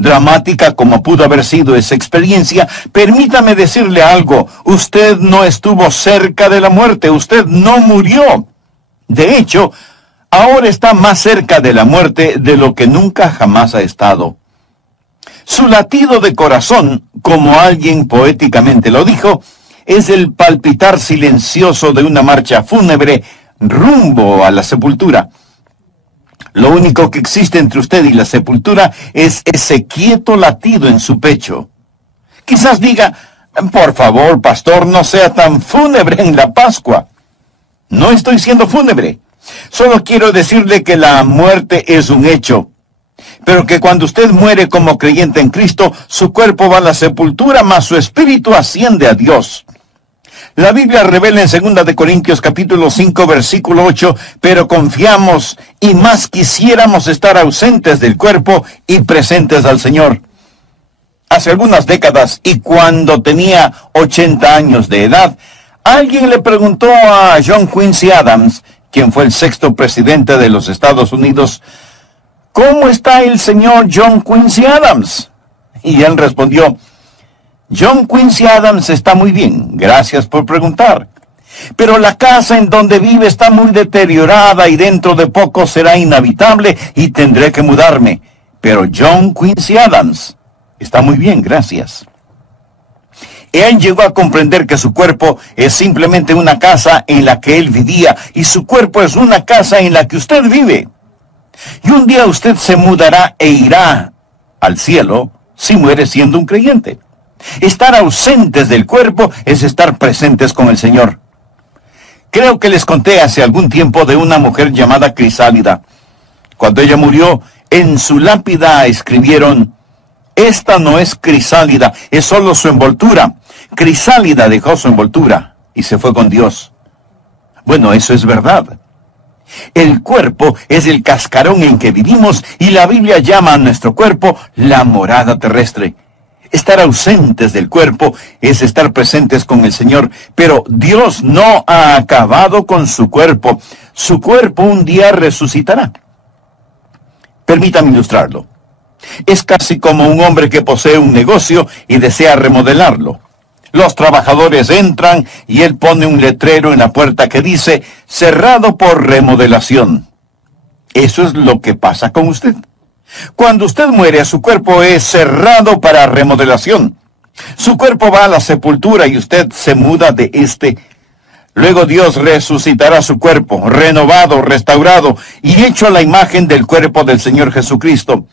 Dramática como pudo haber sido esa experiencia, permítame decirle algo: usted no estuvo cerca de la muerte, usted no murió. De hecho, ahora está más cerca de la muerte de lo que nunca jamás ha estado. Su latido de corazón, como alguien poéticamente lo dijo, es el palpitar silencioso de una marcha fúnebre rumbo a la sepultura. Lo único que existe entre usted y la sepultura es ese quieto latido en su pecho. Quizás diga: por favor, pastor, no sea tan fúnebre en la Pascua. No estoy siendo fúnebre. Solo quiero decirle que la muerte es un hecho, pero que cuando usted muere como creyente en Cristo, su cuerpo va a la sepultura, mas su espíritu asciende a Dios. La Biblia revela en 2 de Corintios capítulo 5, versículo 8, pero confiamos y más quisiéramos estar ausentes del cuerpo y presentes al Señor. Hace algunas décadas, y cuando tenía 80 años de edad, alguien le preguntó a John Quincy Adams, quien fue el 6º presidente de los Estados Unidos: ¿cómo está el señor John Quincy Adams? Y él respondió: John Quincy Adams está muy bien, gracias por preguntar. Pero la casa en donde vive está muy deteriorada y dentro de poco será inhabitable y tendré que mudarme. Pero John Quincy Adams está muy bien, gracias. Él llegó a comprender que su cuerpo es simplemente una casa en la que él vivía, y su cuerpo es una casa en la que usted vive. Y un día usted se mudará e irá al cielo si muere siendo un creyente. Estar ausentes del cuerpo es estar presentes con el Señor. Creo que les conté hace algún tiempo de una mujer llamada Crisálida. Cuando ella murió, en su lápida escribieron: esta no es Crisálida, es solo su envoltura. Crisálida dejó su envoltura y se fue con Dios. Bueno, eso es verdad. El cuerpo es el cascarón en que vivimos, y la Biblia llama a nuestro cuerpo la morada terrestre. Estar ausentes del cuerpo es estar presentes con el Señor, pero Dios no ha acabado con su cuerpo. Su cuerpo un día resucitará. Permítame ilustrarlo. Es casi como un hombre que posee un negocio y desea remodelarlo. Los trabajadores entran y él pone un letrero en la puerta que dice: cerrado por remodelación. Eso es lo que pasa con usted. Cuando usted muere, su cuerpo es cerrado para remodelación. Su cuerpo va a la sepultura y usted se muda de este. Luego Dios resucitará su cuerpo, renovado, restaurado y hecho a la imagen del cuerpo del Señor Jesucristo.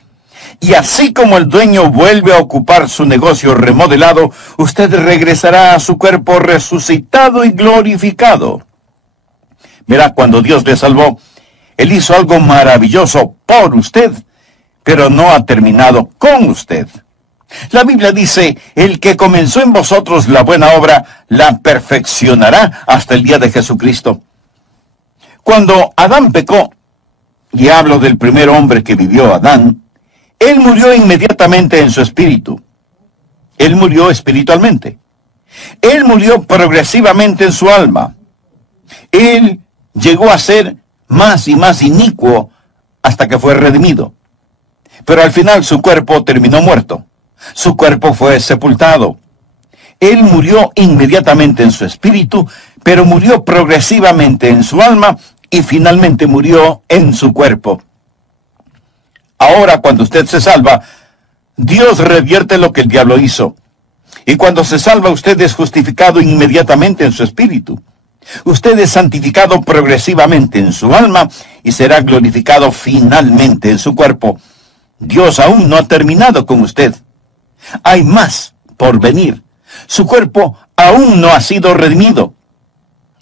Y así como el dueño vuelve a ocupar su negocio remodelado, usted regresará a su cuerpo resucitado y glorificado. Verá, cuando Dios le salvó, Él hizo algo maravilloso por usted, pero no ha terminado con usted. La Biblia dice: el que comenzó en vosotros la buena obra, la perfeccionará hasta el día de Jesucristo. Cuando Adán pecó, y hablo del primer hombre que vivió, Adán, él murió inmediatamente en su espíritu. Él murió espiritualmente. Él murió progresivamente en su alma. Él llegó a ser más y más inicuo hasta que fue redimido. Pero al final su cuerpo terminó muerto. Su cuerpo fue sepultado. Él murió inmediatamente en su espíritu, pero murió progresivamente en su alma y finalmente murió en su cuerpo. Ahora, cuando usted se salva, Dios revierte lo que el diablo hizo. Y cuando se salva, usted es justificado inmediatamente en su espíritu. Usted es santificado progresivamente en su alma y será glorificado finalmente en su cuerpo. Dios aún no ha terminado con usted. Hay más por venir. Su cuerpo aún no ha sido redimido.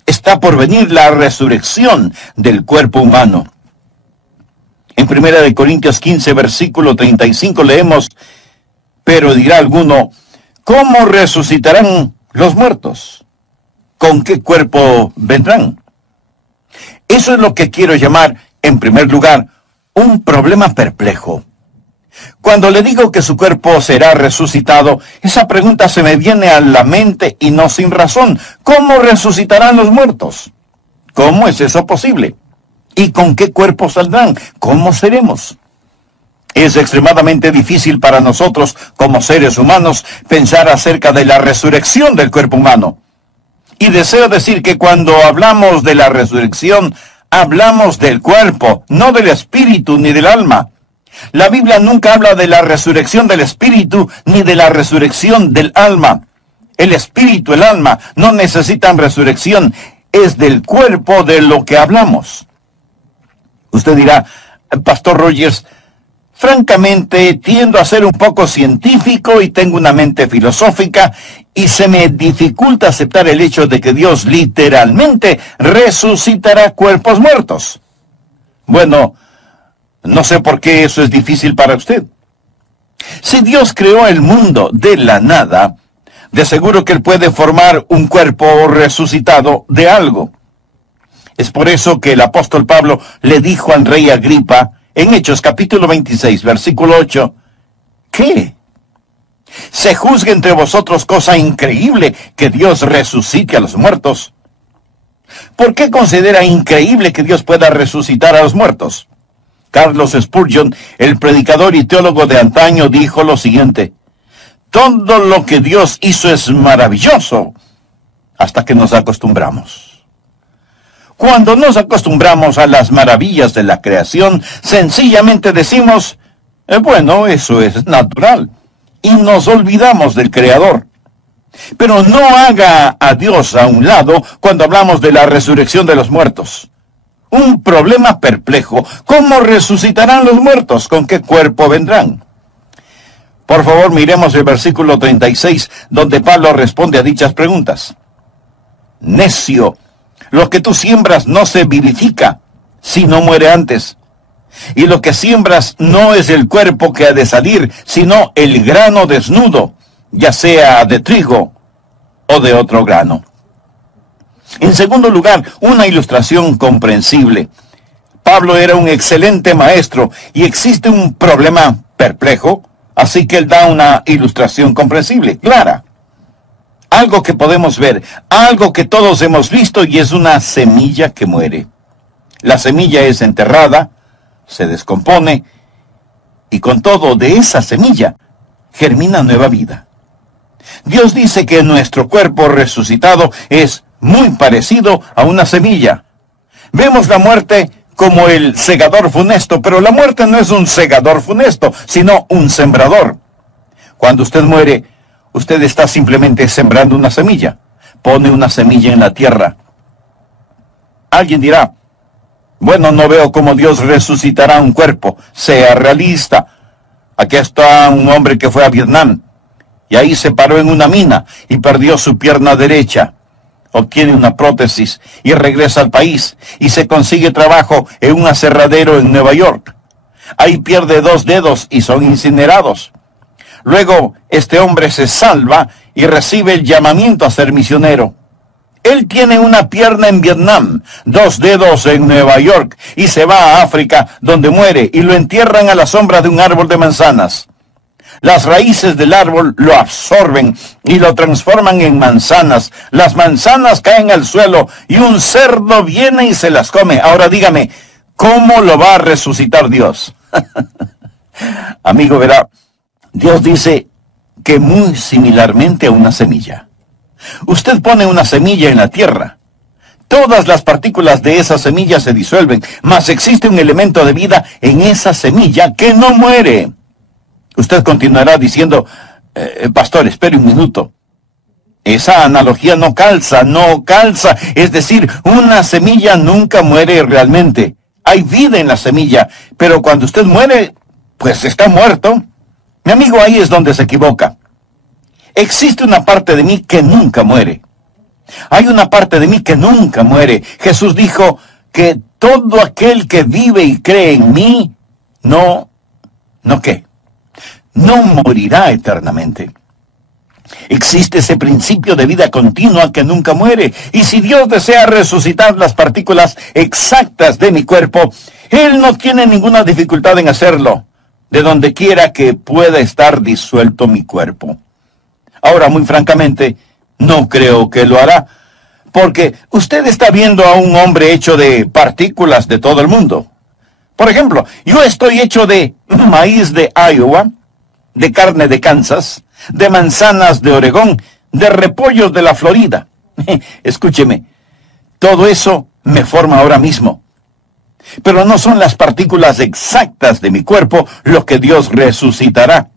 Está por venir la resurrección del cuerpo humano. En 1 de Corintios 15, versículo 35 leemos: pero dirá alguno: ¿cómo resucitarán los muertos? ¿Con qué cuerpo vendrán? Eso es lo que quiero llamar, en primer lugar, un problema perplejo. Cuando le digo que su cuerpo será resucitado, esa pregunta se me viene a la mente y no sin razón. ¿Cómo resucitarán los muertos? ¿Cómo es eso posible? ¿Y con qué cuerpo saldrán? ¿Cómo seremos? Es extremadamente difícil para nosotros, como seres humanos, pensar acerca de la resurrección del cuerpo humano. Y deseo decir que cuando hablamos de la resurrección, hablamos del cuerpo, no del espíritu ni del alma. La Biblia nunca habla de la resurrección del espíritu ni de la resurrección del alma. El espíritu, el alma, no necesitan resurrección. Es del cuerpo de lo que hablamos. Usted dirá, Pastor Rogers, francamente tiendo a ser un poco científico y tengo una mente filosófica y se me dificulta aceptar el hecho de que Dios literalmente resucitará cuerpos muertos. Bueno, no sé por qué eso es difícil para usted. Si Dios creó el mundo de la nada, de seguro que Él puede formar un cuerpo resucitado de algo. Es por eso que el apóstol Pablo le dijo al rey Agripa, en Hechos capítulo 26, versículo 8, ¿qué? ¿Se juzga entre vosotros cosa increíble que Dios resucite a los muertos? ¿Por qué considera increíble que Dios pueda resucitar a los muertos? Carlos Spurgeon, el predicador y teólogo de antaño, dijo lo siguiente: todo lo que Dios hizo es maravilloso hasta que nos acostumbramos. Cuando nos acostumbramos a las maravillas de la creación, sencillamente decimos, bueno, eso es natural, y nos olvidamos del Creador. Pero no haga a Dios a un lado cuando hablamos de la resurrección de los muertos. Un problema perplejo. ¿Cómo resucitarán los muertos? ¿Con qué cuerpo vendrán? Por favor, miremos el versículo 36, donde Pablo responde a dichas preguntas. Necio, lo que tú siembras no se vivifica, si no muere antes. Y lo que siembras no es el cuerpo que ha de salir, sino el grano desnudo, ya sea de trigo o de otro grano. En segundo lugar, una ilustración comprensible. Pablo era un excelente maestro y existe un problema perplejo, así que él da una ilustración comprensible, clara. Algo que podemos ver, algo que todos hemos visto, y es una semilla que muere. La semilla es enterrada, se descompone, y con todo de esa semilla germina nueva vida. Dios dice que nuestro cuerpo resucitado es muy parecido a una semilla. Vemos la muerte como el segador funesto, pero la muerte no es un segador funesto, sino un sembrador. Cuando usted muere, usted está simplemente sembrando una semilla. Pone una semilla en la tierra. Alguien dirá, bueno, no veo cómo Dios resucitará un cuerpo. Sea realista. Aquí está un hombre que fue a Vietnam, y ahí se paró en una mina y perdió su pierna derecha. Obtiene una prótesis y regresa al país y se consigue trabajo en un aserradero en Nueva York. Ahí pierde 2 dedos y son incinerados. Luego, este hombre se salva y recibe el llamamiento a ser misionero. Él tiene una pierna en Vietnam, 2 dedos en Nueva York, y se va a África, donde muere, y lo entierran a la sombra de un árbol de manzanas. Las raíces del árbol lo absorben y lo transforman en manzanas. Las manzanas caen al suelo y un cerdo viene y se las come. Ahora dígame, ¿cómo lo va a resucitar Dios? Amigo, verá, Dios dice que muy similarmente a una semilla. Usted pone una semilla en la tierra. Todas las partículas de esa semilla se disuelven, mas existe un elemento de vida en esa semilla que no muere. Usted continuará diciendo, pastor, espere un minuto. Esa analogía no calza. Es decir, una semilla nunca muere realmente. Hay vida en la semilla, pero cuando usted muere, pues está muerto. Mi amigo, ahí es donde se equivoca. Existe una parte de mí que nunca muere. Hay una parte de mí que nunca muere. Jesús dijo que todo aquel que vive y cree en mí, no morirá eternamente. Existe ese principio de vida continua que nunca muere. Y si Dios desea resucitar las partículas exactas de mi cuerpo, Él no tiene ninguna dificultad en hacerlo, de donde quiera que pueda estar disuelto mi cuerpo. Ahora, muy francamente, no creo que lo hará, porque usted está viendo a un hombre hecho de partículas de todo el mundo. Por ejemplo, yo estoy hecho de maíz de Iowa, de carne de Kansas, de manzanas de Oregón, de repollos de la Florida. Escúcheme, todo eso me forma ahora mismo. Pero no son las partículas exactas de mi cuerpo lo que Dios resucitará.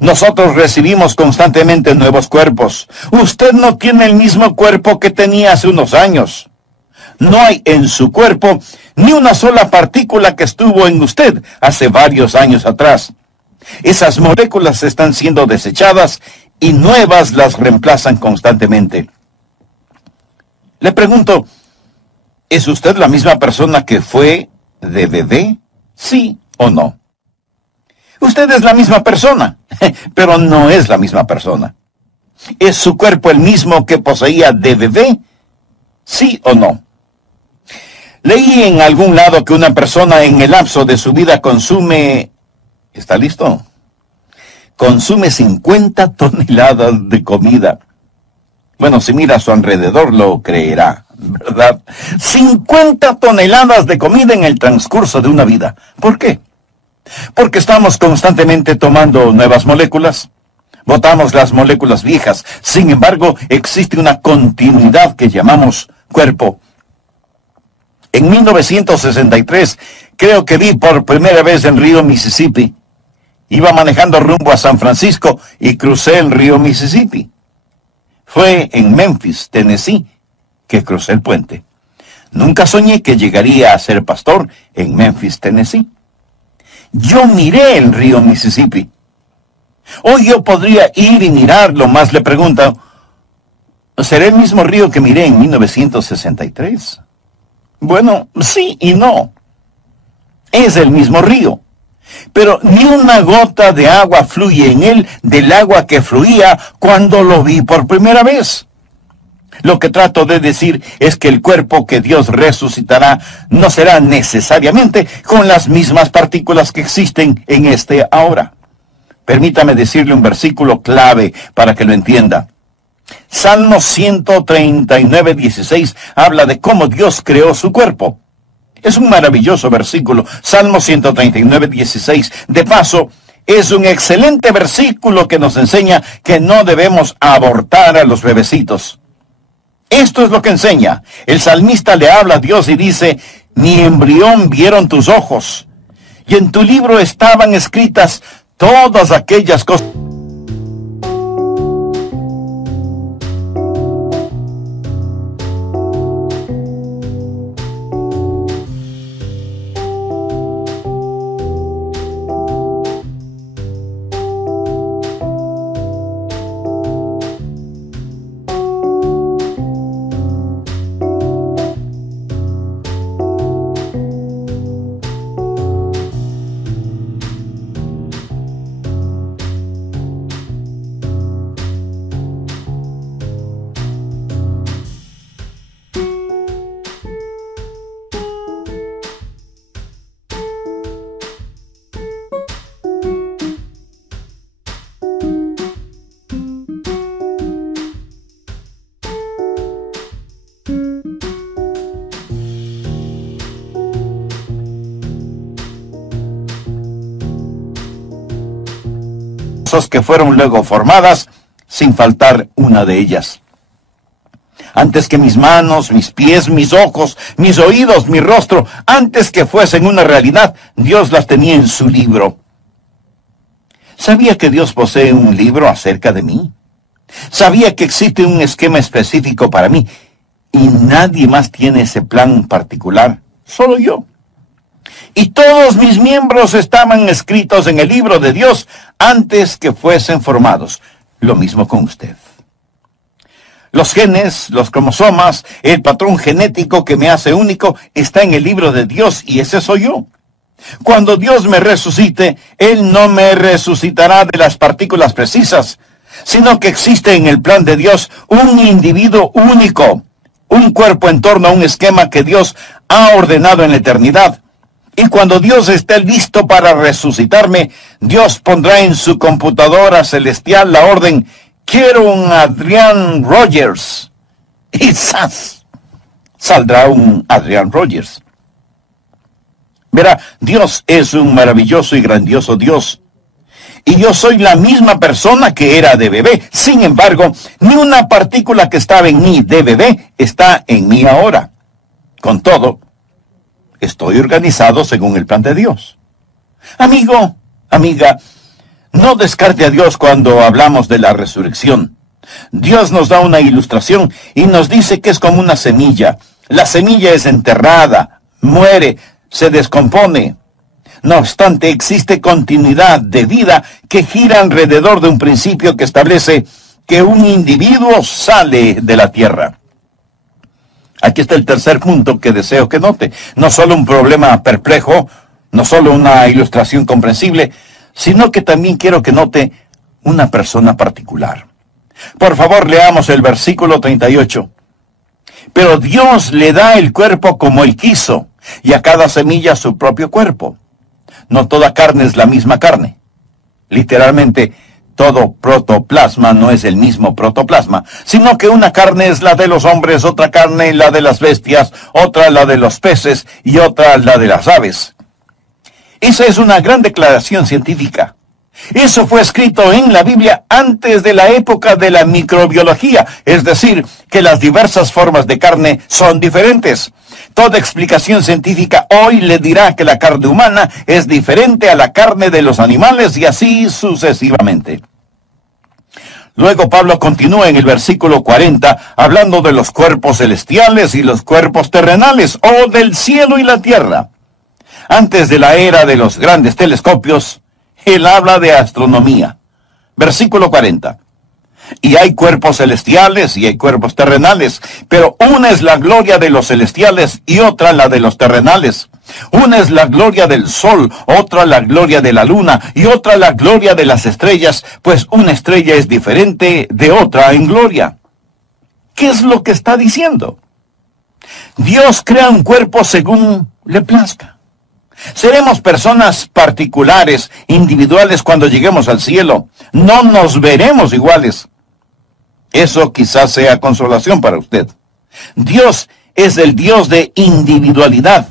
Nosotros recibimos constantemente nuevos cuerpos. Usted no tiene el mismo cuerpo que tenía hace unos años. No hay en su cuerpo ni una sola partícula que estuvo en usted hace varios años atrás. Esas moléculas están siendo desechadas y nuevas las reemplazan constantemente. Le pregunto, ¿es usted la misma persona que fue de bebé? ¿Sí o no? Usted es la misma persona, pero no es la misma persona. ¿Es su cuerpo el mismo que poseía de bebé? ¿Sí o no? Leí en algún lado que una persona en el lapso de su vida consume... ¿Está listo? Consume 50 toneladas de comida. Bueno, si mira a su alrededor lo creerá, ¿verdad? 50 toneladas de comida en el transcurso de una vida. ¿Por qué? Porque estamos constantemente tomando nuevas moléculas. Botamos las moléculas viejas. Sin embargo, existe una continuidad que llamamos cuerpo. En 1963, creo que vi por primera vez el río Mississippi. Iba manejando rumbo a San Francisco y crucé el río Mississippi. Fue en Memphis, Tennessee, que crucé el puente. Nunca soñé que llegaría a ser pastor en Memphis, Tennessee. Yo miré el río Mississippi. Hoy yo podría ir y mirarlo, más le pregunto, ¿será el mismo río que miré en 1963? Bueno, sí y no. Es el mismo río. Pero ni una gota de agua fluye en él del agua que fluía cuando lo vi por primera vez. Lo que trato de decir es que el cuerpo que Dios resucitará no será necesariamente con las mismas partículas que existen en este ahora. Permítame decirle un versículo clave para que lo entienda. Salmo 139, 16 habla de cómo Dios creó su cuerpo. Es un maravilloso versículo. Salmo 139, 16. De paso, es un excelente versículo que nos enseña que no debemos abortar a los bebecitos. Esto es lo que enseña. El salmista le habla a Dios y dice, mi embrión vieron tus ojos, y en tu libro estaban escritas todas aquellas cosas. Que fueron luego formadas, sin faltar una de ellas. Antes que mis manos, mis pies, mis ojos, mis oídos, mi rostro, antes que fuesen una realidad, Dios las tenía en su libro. ¿Sabía que Dios posee un libro acerca de mí? ¿Sabía que existe un esquema específico para mí? Y nadie más tiene ese plan particular, solo yo. Y todos mis miembros estaban escritos en el libro de Dios antes que fuesen formados. Lo mismo con usted. Los genes, los cromosomas, el patrón genético que me hace único está en el libro de Dios y ese soy yo. Cuando Dios me resucite, Él no me resucitará de las partículas precisas, sino que existe en el plan de Dios un individuo único, un cuerpo en torno a un esquema que Dios ha ordenado en la eternidad. Y cuando Dios esté listo para resucitarme, Dios pondrá en su computadora celestial la orden, quiero un Adrian Rogers. Y ¡zas! Saldrá un Adrian Rogers. Verá, Dios es un maravilloso y grandioso Dios. Y yo soy la misma persona que era de bebé. Sin embargo, ni una partícula que estaba en mí de bebé está en mí ahora. Con todo, estoy organizado según el plan de Dios. Amigo, amiga, no descarte a Dios cuando hablamos de la resurrección. Dios nos da una ilustración y nos dice que es como una semilla. La semilla es enterrada, muere, se descompone. No obstante, existe continuidad de vida que gira alrededor de un principio que establece que un individuo sale de la tierra. Aquí está el tercer punto que deseo que note. No solo un problema perplejo, no solo una ilustración comprensible, sino que también quiero que note una persona particular. Por favor, leamos el versículo 38. Pero Dios le da el cuerpo como Él quiso, y a cada semilla su propio cuerpo. No toda carne es la misma carne. Literalmente, todo protoplasma no es el mismo protoplasma, sino que una carne es la de los hombres, otra carne la de las bestias, otra la de los peces y otra la de las aves. Esa es una gran declaración científica. Eso fue escrito en la Biblia antes de la época de la microbiología, es decir, que las diversas formas de carne son diferentes. Toda explicación científica hoy le dirá que la carne humana es diferente a la carne de los animales y así sucesivamente. Luego Pablo continúa en el versículo 40 hablando de los cuerpos celestiales y los cuerpos terrenales, o del cielo y la tierra. Antes de la era de los grandes telescopios, él habla de astronomía. Versículo 40. Y hay cuerpos celestiales y hay cuerpos terrenales, pero una es la gloria de los celestiales y otra la de los terrenales. Una es la gloria del sol, otra la gloria de la luna y otra la gloria de las estrellas, pues una estrella es diferente de otra en gloria. ¿Qué es lo que está diciendo? Dios crea un cuerpo según le plazca. Seremos personas particulares, individuales cuando lleguemos al cielo. No nos veremos iguales. Eso quizás sea consolación para usted. Dios es el Dios de individualidad.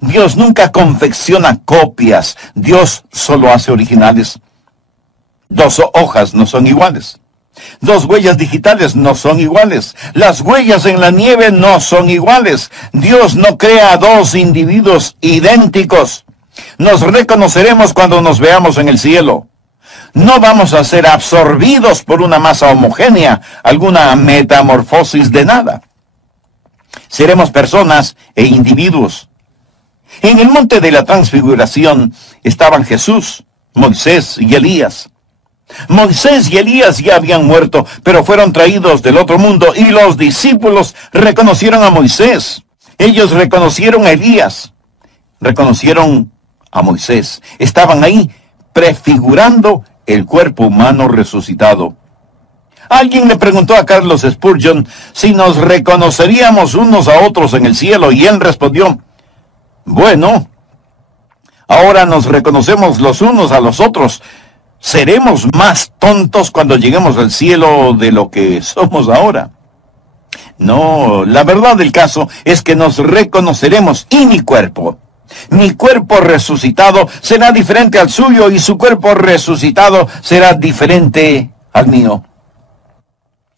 Dios nunca confecciona copias. Dios solo hace originales. 2 hojas no son iguales. 2 huellas digitales no son iguales. Las huellas en la nieve no son iguales. Dios no crea 2 individuos idénticos. Nos reconoceremos cuando nos veamos en el cielo. No vamos a ser absorbidos por una masa homogénea, alguna metamorfosis de nada. Seremos personas e individuos. En el monte de la transfiguración estaban Jesús, Moisés y Elías. Moisés y Elías ya habían muerto, pero fueron traídos del otro mundo y los discípulos reconocieron a Moisés. Ellos reconocieron a Elías, reconocieron a Moisés. Estaban ahí prefigurando el cuerpo humano resucitado. Alguien le preguntó a Carlos Spurgeon si nos reconoceríamos unos a otros en el cielo y él respondió, bueno, ahora nos reconocemos los unos a los otros. ¿Seremos más tontos cuando lleguemos al cielo de lo que somos ahora? No, la verdad del caso es que nos reconoceremos y mi cuerpo resucitado será diferente al suyo y su cuerpo resucitado será diferente al mío.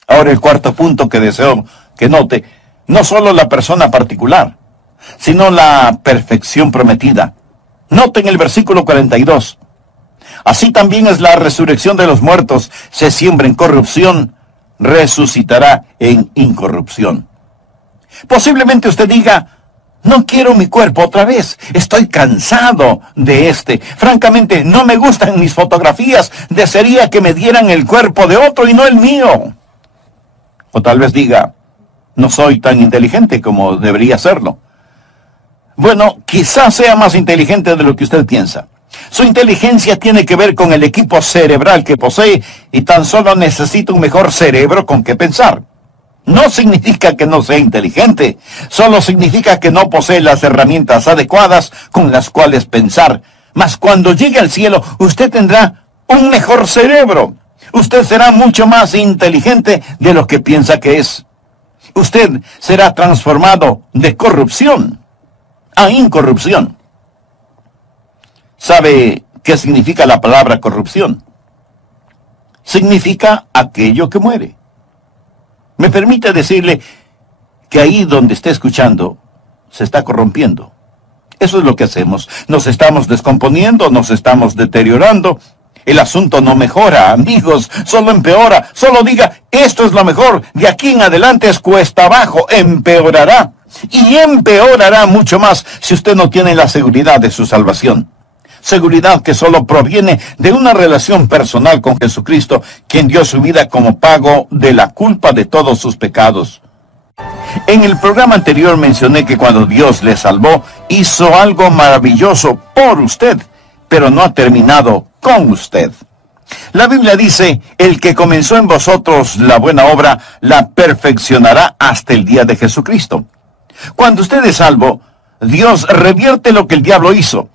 Ahora el cuarto punto que deseo que note, no solo la persona particular, sino la perfección prometida. Noten el versículo 42. Así también es la resurrección de los muertos. Se siembra en corrupción, resucitará en incorrupción. Posiblemente usted diga, no quiero mi cuerpo otra vez. Estoy cansado de este. Francamente, no me gustan mis fotografías. Desearía que me dieran el cuerpo de otro y no el mío. O tal vez diga, no soy tan inteligente como debería serlo. Bueno, quizás sea más inteligente de lo que usted piensa. Su inteligencia tiene que ver con el equipo cerebral que posee y tan solo necesita un mejor cerebro con que pensar. No significa que no sea inteligente, solo significa que no posee las herramientas adecuadas con las cuales pensar. Mas cuando llegue al cielo, usted tendrá un mejor cerebro. Usted será mucho más inteligente de lo que piensa que es. Usted será transformado de corrupción a incorrupción. ¿Sabe qué significa la palabra corrupción? Significa aquello que muere. Me permite decirle que ahí donde esté escuchando, se está corrompiendo. Eso es lo que hacemos. Nos estamos descomponiendo, nos estamos deteriorando. El asunto no mejora, amigos, solo empeora. Solo diga, esto es lo mejor, de aquí en adelante es cuesta abajo, empeorará. Y empeorará mucho más si usted no tiene la seguridad de su salvación. Seguridad que solo proviene de una relación personal con Jesucristo, quien dio su vida como pago de la culpa de todos sus pecados. En el programa anterior mencioné que cuando Dios le salvó, hizo algo maravilloso por usted, pero no ha terminado con usted. La Biblia dice, el que comenzó en vosotros la buena obra, la perfeccionará hasta el día de Jesucristo. Cuando usted es salvo, Dios revierte lo que el diablo hizo.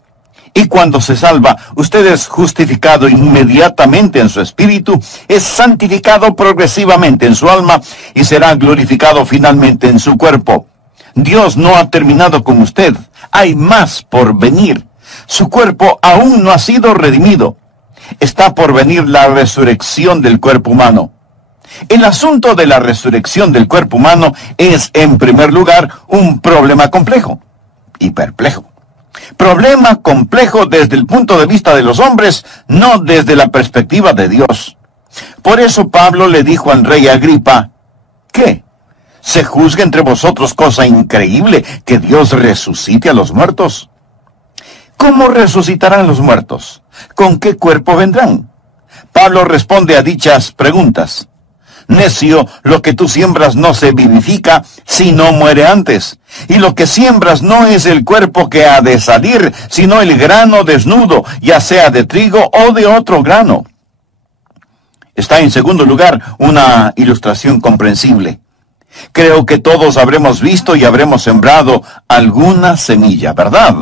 Y cuando se salva, usted es justificado inmediatamente en su espíritu, es santificado progresivamente en su alma y será glorificado finalmente en su cuerpo. Dios no ha terminado con usted, hay más por venir. Su cuerpo aún no ha sido redimido. Está por venir la resurrección del cuerpo humano. El asunto de la resurrección del cuerpo humano es, en primer lugar, un problema complejo y perplejo. Problema complejo desde el punto de vista de los hombres, no desde la perspectiva de Dios. Por eso Pablo le dijo al rey Agripa, ¿qué? ¿Se juzga entre vosotros cosa increíble que Dios resucite a los muertos? ¿Cómo resucitarán los muertos? ¿Con qué cuerpo vendrán? Pablo responde a dichas preguntas. Necio, lo que tú siembras no se vivifica si no muere antes. Y lo que siembras no es el cuerpo que ha de salir, sino el grano desnudo, ya sea de trigo o de otro grano. Está en segundo lugar una ilustración comprensible. Creo que todos habremos visto y habremos sembrado alguna semilla, ¿verdad?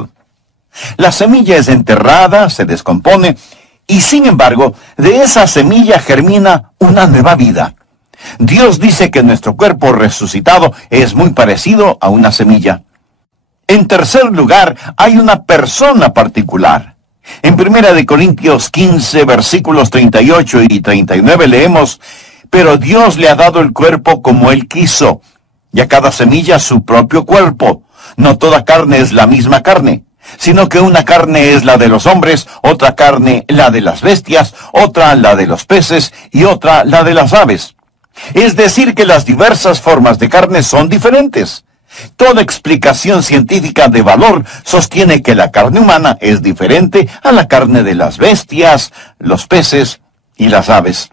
La semilla es enterrada, se descompone, y sin embargo, de esa semilla germina una nueva vida. Dios dice que nuestro cuerpo resucitado es muy parecido a una semilla. En tercer lugar, hay una persona particular. En 1 Corintios 15, versículos 38 y 39 leemos, pero Dios le ha dado el cuerpo como Él quiso, y a cada semilla su propio cuerpo. No toda carne es la misma carne, sino que una carne es la de los hombres, otra carne la de las bestias, otra la de los peces y otra la de las aves. Es decir, que las diversas formas de carne son diferentes. Toda explicación científica de valor sostiene que la carne humana es diferente a la carne de las bestias, los peces y las aves.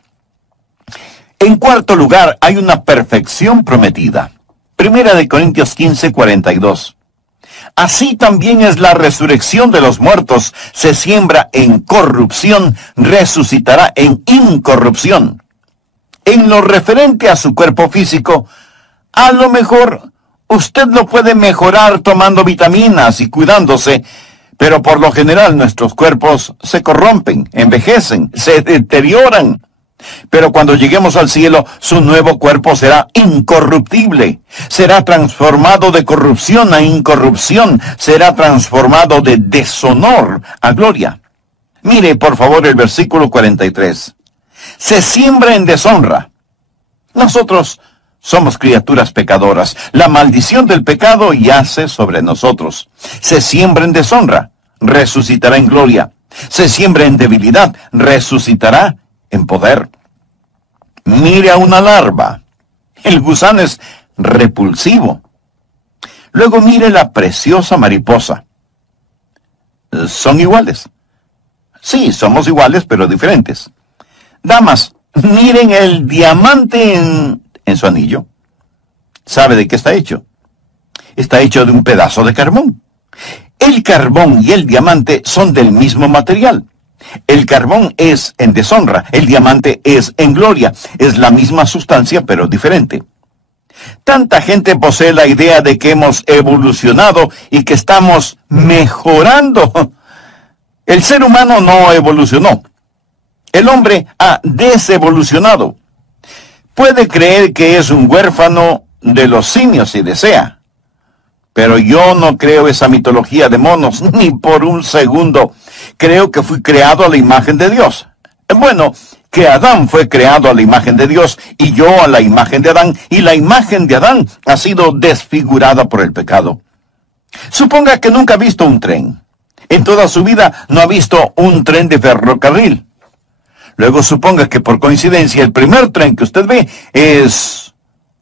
En cuarto lugar, hay una perfección prometida. 1 Corintios 15, 42. Así también es la resurrección de los muertos. Se siembra en corrupción, resucitará en incorrupción. En lo referente a su cuerpo físico, a lo mejor usted lo puede mejorar tomando vitaminas y cuidándose, pero por lo general nuestros cuerpos se corrompen, envejecen, se deterioran. Pero cuando lleguemos al cielo, su nuevo cuerpo será incorruptible, será transformado de corrupción a incorrupción, será transformado de deshonor a gloria. Mire, por favor, el versículo 43. Se siembra en deshonra. Nosotros somos criaturas pecadoras. La maldición del pecado yace sobre nosotros. Se siembra en deshonra, resucitará en gloria. Se siembra en debilidad, resucitará en poder. Mire a una larva. El gusano es repulsivo. Luego mire la preciosa mariposa. ¿Son iguales? Sí, somos iguales, pero diferentes. Damas, miren el diamante en su anillo. ¿Sabe de qué está hecho? Está hecho de un pedazo de carbón. El carbón y el diamante son del mismo material. El carbón es en deshonra, el diamante es en gloria. Es la misma sustancia, pero diferente. Tanta gente posee la idea de que hemos evolucionado y que estamos mejorando. El ser humano no evolucionó. El hombre ha desevolucionado. Puede creer que es un huérfano de los simios si desea. Pero yo no creo esa mitología de monos, ni por un segundo. Creo que fui creado a la imagen de Dios. Bueno, que Adán fue creado a la imagen de Dios y yo a la imagen de Adán, y la imagen de Adán ha sido desfigurada por el pecado. Suponga que nunca ha visto un tren. En toda su vida no ha visto un tren de ferrocarril. Luego suponga que por coincidencia el primer tren que usted ve es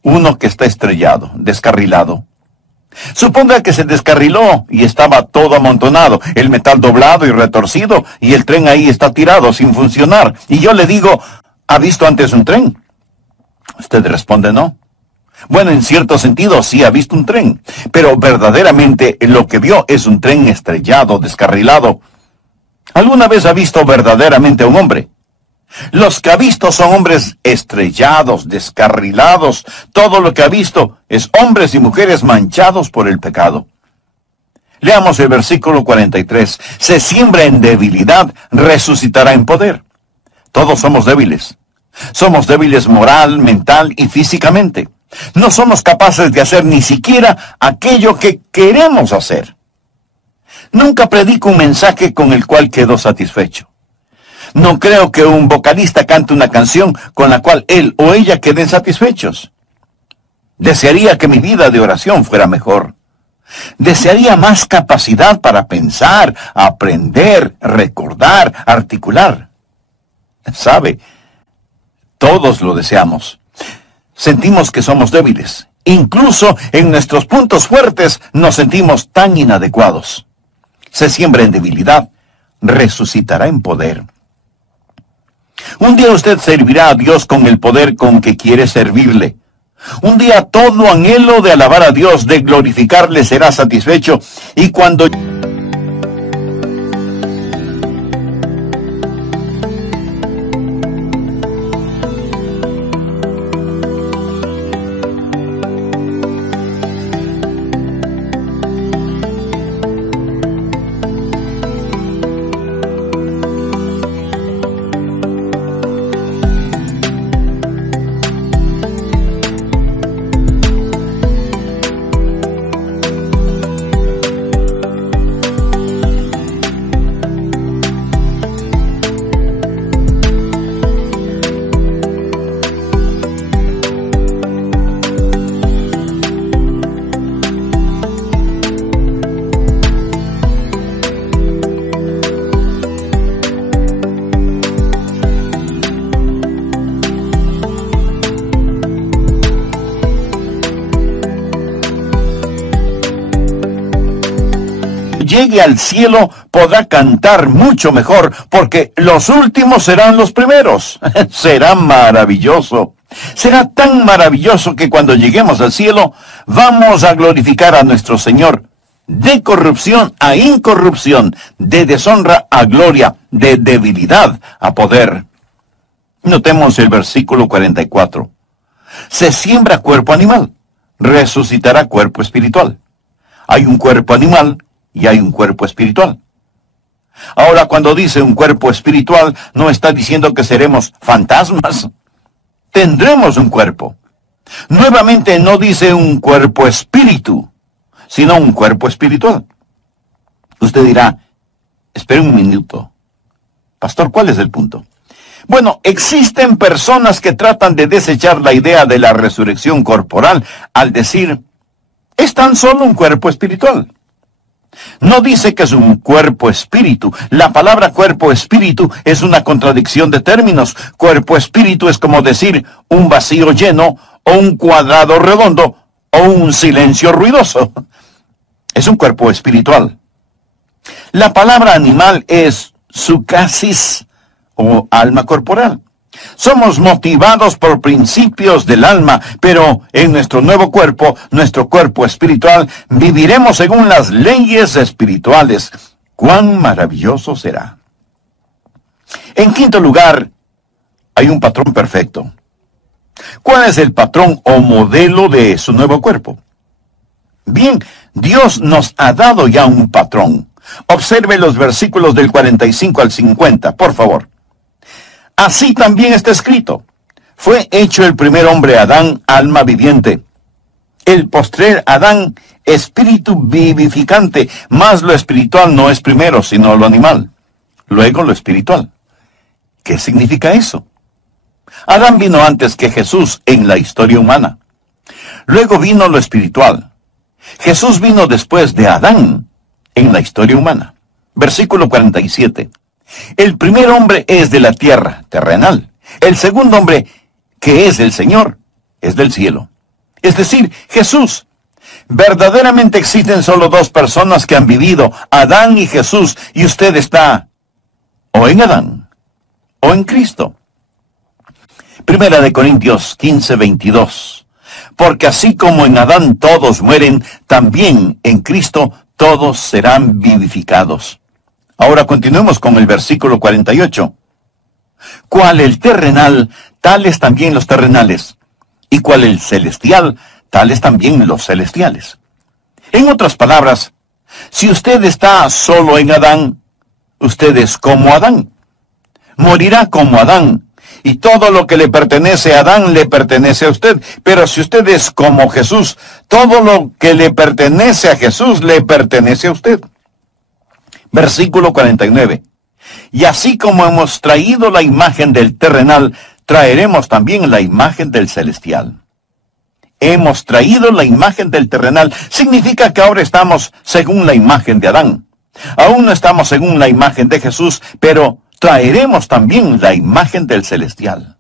uno que está estrellado, descarrilado. Suponga que se descarriló y estaba todo amontonado, el metal doblado y retorcido, y el tren ahí está tirado sin funcionar. Y yo le digo, ¿ha visto antes un tren? Usted responde no. Bueno, en cierto sentido sí ha visto un tren, pero verdaderamente lo que vio es un tren estrellado, descarrilado. ¿Alguna vez ha visto verdaderamente a un hombre? Los que ha visto son hombres estrellados, descarrilados. Todo lo que ha visto es hombres y mujeres manchados por el pecado. Leamos el versículo 43. Se siembra en debilidad, resucitará en poder. Todos somos débiles. Somos débiles moral, mental y físicamente. No somos capaces de hacer ni siquiera aquello que queremos hacer. Nunca predico un mensaje con el cual quedo satisfecho. No creo que un vocalista cante una canción con la cual él o ella queden satisfechos. Desearía que mi vida de oración fuera mejor. Desearía más capacidad para pensar, aprender, recordar, articular. ¿Sabe? Todos lo deseamos. Sentimos que somos débiles. Incluso en nuestros puntos fuertes nos sentimos tan inadecuados. Se siembra en debilidad, resucitará en poder. Un día usted servirá a Dios con el poder con que quiere servirle. Un día todo anhelo de alabar a Dios, de glorificarle, será satisfecho. Y cuando llegue al cielo, podrá cantar mucho mejor, porque los últimos serán los primeros. Será maravilloso. Será tan maravilloso que cuando lleguemos al cielo, vamos a glorificar a nuestro Señor, de corrupción a incorrupción, de deshonra a gloria, de debilidad a poder. Notemos el versículo 44. Se siembra cuerpo animal, resucitará cuerpo espiritual. Hay un cuerpo animal y hay un cuerpo espiritual. Ahora, cuando dice un cuerpo espiritual, no está diciendo que seremos fantasmas. Tendremos un cuerpo. Nuevamente no dice un cuerpo espíritu, sino un cuerpo espiritual. Usted dirá, espere un minuto. Pastor, ¿cuál es el punto? Bueno, existen personas que tratan de desechar la idea de la resurrección corporal al decir, es tan solo un cuerpo espiritual. No dice que es un cuerpo espíritu. La palabra cuerpo espíritu es una contradicción de términos. Cuerpo espíritu es como decir un vacío lleno, o un cuadrado redondo, o un silencio ruidoso. Es un cuerpo espiritual. La palabra animal es sucasis, o alma corporal. Somos motivados por principios del alma, pero en nuestro nuevo cuerpo, nuestro cuerpo espiritual, viviremos según las leyes espirituales. ¡Cuán maravilloso será! En quinto lugar, hay un patrón perfecto. ¿Cuál es el patrón o modelo de su nuevo cuerpo? Bien, Dios nos ha dado ya un patrón. Observe los versículos del 45 al 50, por favor. Así también está escrito. Fue hecho el primer hombre Adán, alma viviente. El postrer Adán, espíritu vivificante. Mas lo espiritual no es primero, sino lo animal. luego lo espiritual. ¿Qué significa eso? Adán vino antes que Jesús en la historia humana. Luego vino lo espiritual. Jesús vino después de Adán en la historia humana. Versículo 47. El primer hombre es de la tierra, terrenal. El segundo hombre, que es el Señor, es del cielo. Es decir, Jesús. Verdaderamente existen solo dos personas que han vivido, Adán y Jesús, y usted está o en Adán o en Cristo. Primera de Corintios 15:22. Porque así como en Adán todos mueren, también en Cristo todos serán vivificados. Ahora continuemos con el versículo 48. Cual el terrenal, tales también los terrenales. Y cual el celestial, tales también los celestiales. En otras palabras, si usted está solo en Adán, usted es como Adán. Morirá como Adán. Y todo lo que le pertenece a Adán le pertenece a usted. Pero si usted es como Jesús, todo lo que le pertenece a Jesús le pertenece a usted. Versículo 49. Y así como hemos traído la imagen del terrenal, traeremos también la imagen del celestial. Hemos traído la imagen del terrenal. Significa que ahora estamos según la imagen de Adán. Aún no estamos según la imagen de Jesús, pero traeremos también la imagen del celestial.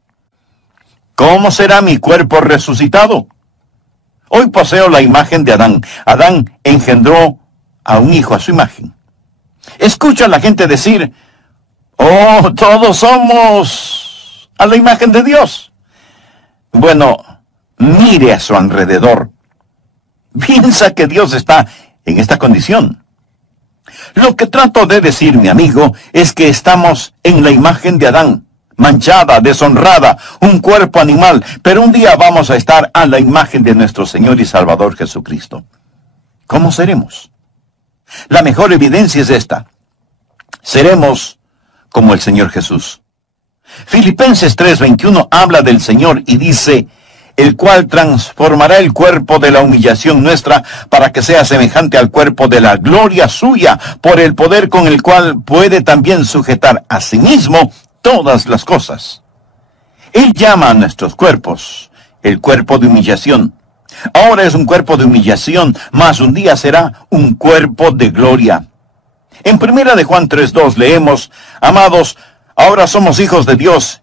¿Cómo será mi cuerpo resucitado? Hoy poseo la imagen de Adán. Adán engendró a un hijo a su imagen. Escucha a la gente decir, oh, todos somos a la imagen de Dios. Bueno, mire a su alrededor. Piensa que Dios está en esta condición. Lo que trato de decir, mi amigo, es que estamos en la imagen de Adán, manchada, deshonrada, un cuerpo animal, pero un día vamos a estar a la imagen de nuestro Señor y Salvador Jesucristo. ¿Cómo seremos? La mejor evidencia es esta. Seremos como el Señor Jesús. Filipenses 3:21 habla del Señor y dice, el cual transformará el cuerpo de la humillación nuestra para que sea semejante al cuerpo de la gloria suya, por el poder con el cual puede también sujetar a sí mismo todas las cosas. Él llama a nuestros cuerpos el cuerpo de humillación. Ahora es un cuerpo de humillación, mas un día será un cuerpo de gloria. En 1 de Juan 3:2 leemos, amados, ahora somos hijos de Dios,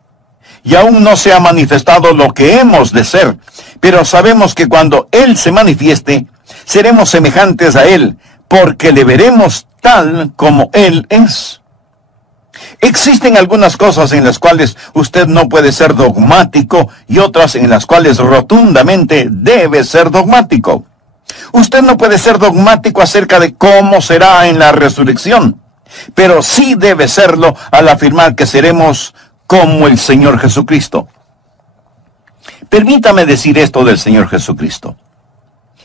y aún no se ha manifestado lo que hemos de ser, pero sabemos que cuando Él se manifieste, seremos semejantes a Él, porque le veremos tal como Él es. Existen algunas cosas en las cuales usted no puede ser dogmático y otras en las cuales rotundamente debe ser dogmático. Usted no puede ser dogmático acerca de cómo será en la resurrección, pero sí debe serlo al afirmar que seremos como el Señor Jesucristo. Permítame decir esto del Señor Jesucristo.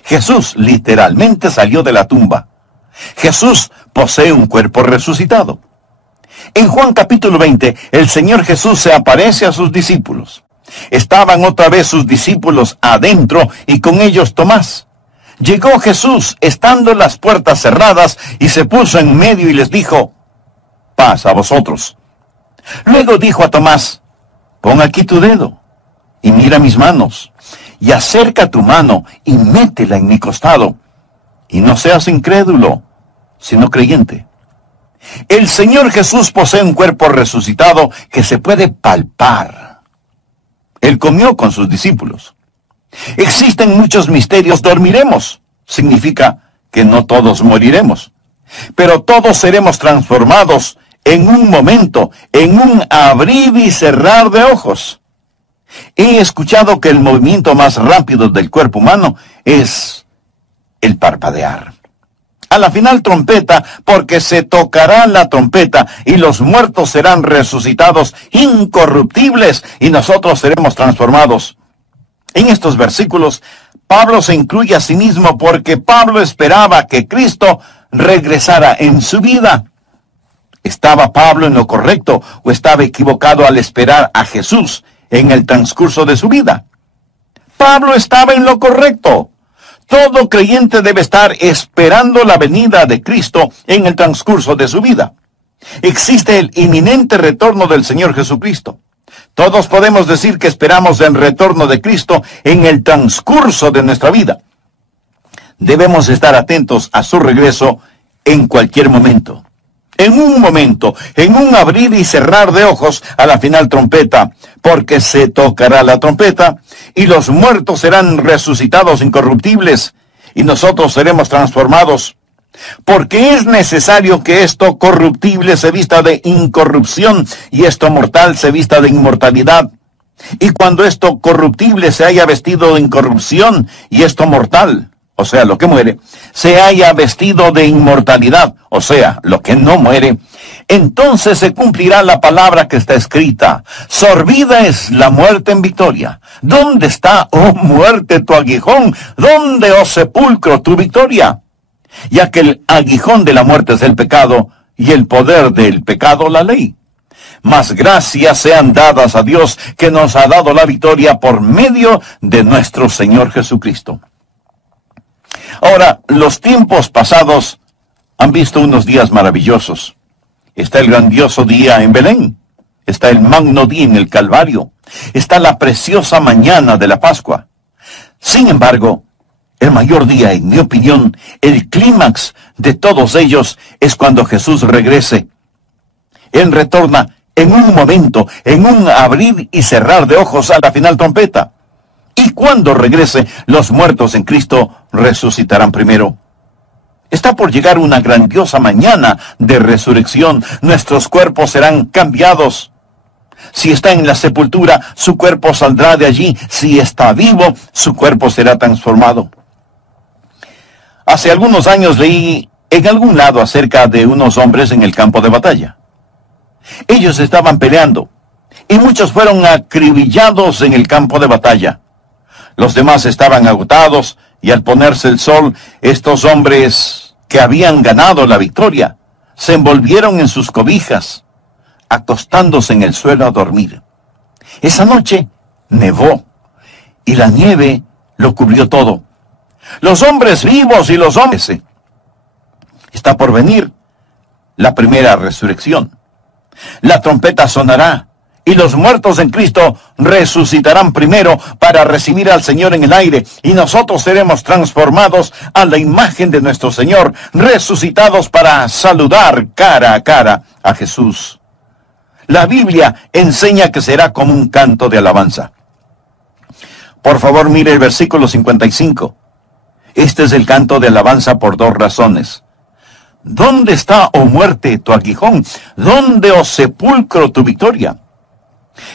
Jesús literalmente salió de la tumba. Jesús posee un cuerpo resucitado. En Juan capítulo 20, el Señor Jesús se aparece a sus discípulos. Estaban otra vez sus discípulos adentro y con ellos Tomás. Llegó Jesús estando las puertas cerradas y se puso en medio y les dijo, paz a vosotros. Luego dijo a Tomás, pon aquí tu dedo y mira mis manos, y acerca tu mano y métela en mi costado, y no seas incrédulo, sino creyente. El Señor Jesús posee un cuerpo resucitado que se puede palpar. Él comió con sus discípulos. Existen muchos misterios. Dormiremos. Significa que no todos moriremos, pero todos seremos transformados en un momento, en un abrir y cerrar de ojos. He escuchado que el movimiento más rápido del cuerpo humano es el parpadear. A la final trompeta, porque se tocará la trompeta y los muertos serán resucitados incorruptibles y nosotros seremos transformados. En estos versículos, Pablo se incluye a sí mismo porque Pablo esperaba que Cristo regresara en su vida. ¿Estaba Pablo en lo correcto o estaba equivocado al esperar a Jesús en el transcurso de su vida? Pablo estaba en lo correcto. Todo creyente debe estar esperando la venida de Cristo en el transcurso de su vida. Existe el inminente retorno del Señor Jesucristo. Todos podemos decir que esperamos el retorno de Cristo en el transcurso de nuestra vida. Debemos estar atentos a su regreso en cualquier momento. En un momento, en un abrir y cerrar de ojos a la final trompeta, porque se tocará la trompeta y los muertos serán resucitados incorruptibles y nosotros seremos transformados. Porque es necesario que esto corruptible se vista de incorrupción y esto mortal se vista de inmortalidad. Y cuando esto corruptible se haya vestido de incorrupción y esto mortal, o sea, lo que muere, se haya vestido de inmortalidad, o sea, lo que no muere, entonces se cumplirá la palabra que está escrita. Sorbida es la muerte en victoria. ¿Dónde está, oh muerte, tu aguijón? ¿Dónde, oh sepulcro, tu victoria? Ya que el aguijón de la muerte es el pecado, y el poder del pecado la ley. Mas gracias sean dadas a Dios que nos ha dado la victoria por medio de nuestro Señor Jesucristo. Ahora, los tiempos pasados han visto unos días maravillosos. Está el grandioso día en Belén. Está el magno día en el Calvario. Está la preciosa mañana de la Pascua. Sin embargo, el mayor día, en mi opinión, el clímax de todos ellos es cuando Jesús regrese. Él retorna en un momento, en un abrir y cerrar de ojos a la final trompeta. Y cuando regrese, los muertos en Cristo resucitarán primero. Está por llegar una grandiosa mañana de resurrección. Nuestros cuerpos serán cambiados. Si está en la sepultura, su cuerpo saldrá de allí. Si está vivo, su cuerpo será transformado. Hace algunos años leí en algún lado acerca de unos hombres en el campo de batalla. Ellos estaban peleando, y muchos fueron acribillados en el campo de batalla. Los demás estaban agotados, y al ponerse el sol, estos hombres que habían ganado la victoria, se envolvieron en sus cobijas, acostándose en el suelo a dormir. Esa noche nevó, y la nieve lo cubrió todo. Los hombres vivos y los hombres... Está por venir la primera resurrección. La trompeta sonará, y los muertos en Cristo resucitarán primero para recibir al Señor en el aire, y nosotros seremos transformados a la imagen de nuestro Señor, resucitados para saludar cara a cara a Jesús. La Biblia enseña que será como un canto de alabanza. Por favor, mire el versículo 55. Este es el canto de alabanza por dos razones. ¿Dónde está, oh muerte, tu aguijón? ¿Dónde, oh sepulcro, tu victoria?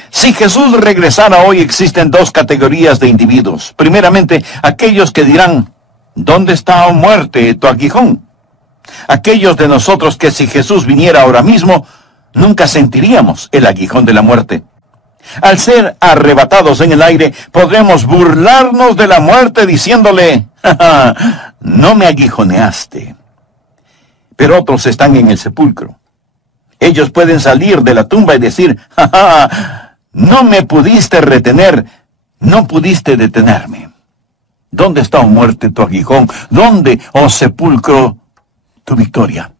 Si Jesús regresara hoy, existen dos categorías de individuos. Primeramente, aquellos que dirán, ¿dónde está, oh muerte, tu aguijón? Aquellos de nosotros que si Jesús viniera ahora mismo, nunca sentiríamos el aguijón de la muerte. Al ser arrebatados en el aire, podremos burlarnos de la muerte diciéndole, ¡ja, ja! No me aguijoneaste. Pero otros están en el sepulcro. Ellos pueden salir de la tumba y decir, ¡ja, ja! No me pudiste retener, no pudiste detenerme. ¿Dónde está, oh muerte, tu aguijón? ¿Dónde, oh sepulcro, tu victoria?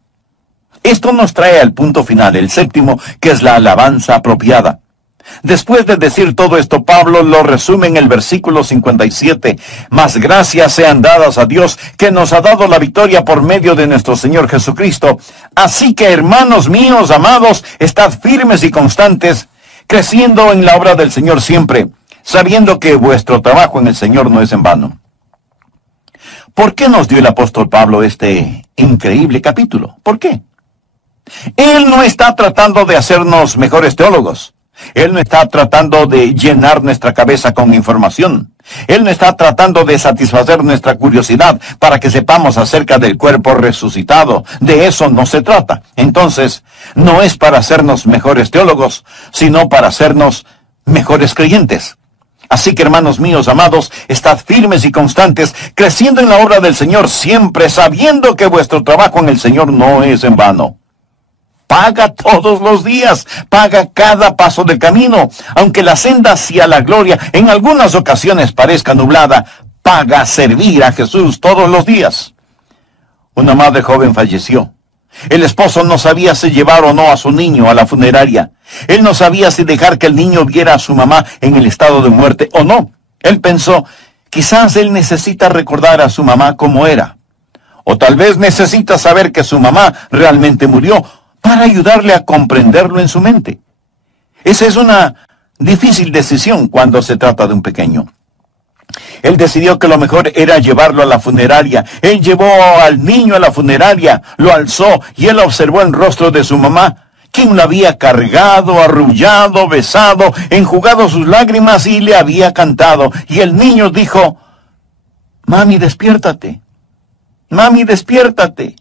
Esto nos trae al punto final, el séptimo, que es la alabanza apropiada. Después de decir todo esto, Pablo lo resume en el versículo 57. Mas gracias sean dadas a Dios, que nos ha dado la victoria por medio de nuestro Señor Jesucristo. Así que, hermanos míos, amados, estad firmes y constantes, creciendo en la obra del Señor siempre, sabiendo que vuestro trabajo en el Señor no es en vano. ¿Por qué nos dio el apóstol Pablo este increíble capítulo? ¿Por qué? Él no está tratando de hacernos mejores teólogos. Él no está tratando de llenar nuestra cabeza con información. Él no está tratando de satisfacer nuestra curiosidad para que sepamos acerca del cuerpo resucitado. De eso no se trata. Entonces, no es para hacernos mejores teólogos, sino para hacernos mejores creyentes. Así que, hermanos míos amados, estad firmes y constantes, creciendo en la obra del Señor siempre, sabiendo que vuestro trabajo en el Señor no es en vano. Paga todos los días, paga cada paso del camino. Aunque la senda hacia la gloria en algunas ocasiones parezca nublada, paga servir a Jesús todos los días. Una madre joven falleció, El esposo no sabía si llevar o no a su niño a la funeraria. Él no sabía si dejar que el niño viera a su mamá en el estado de muerte o no. Él pensó, quizás él necesita recordar a su mamá como era. O tal vez necesita saber que su mamá realmente murió para ayudarle a comprenderlo en su mente. Esa es una difícil decisión cuando se trata de un pequeño. Él decidió que lo mejor era llevarlo a la funeraria. Él llevó al niño a la funeraria, lo alzó y él observó el rostro de su mamá, quien lo había cargado, arrullado, besado, enjugado sus lágrimas y le había cantado. Y el niño dijo, «Mami, despiértate. Mami, despiértate.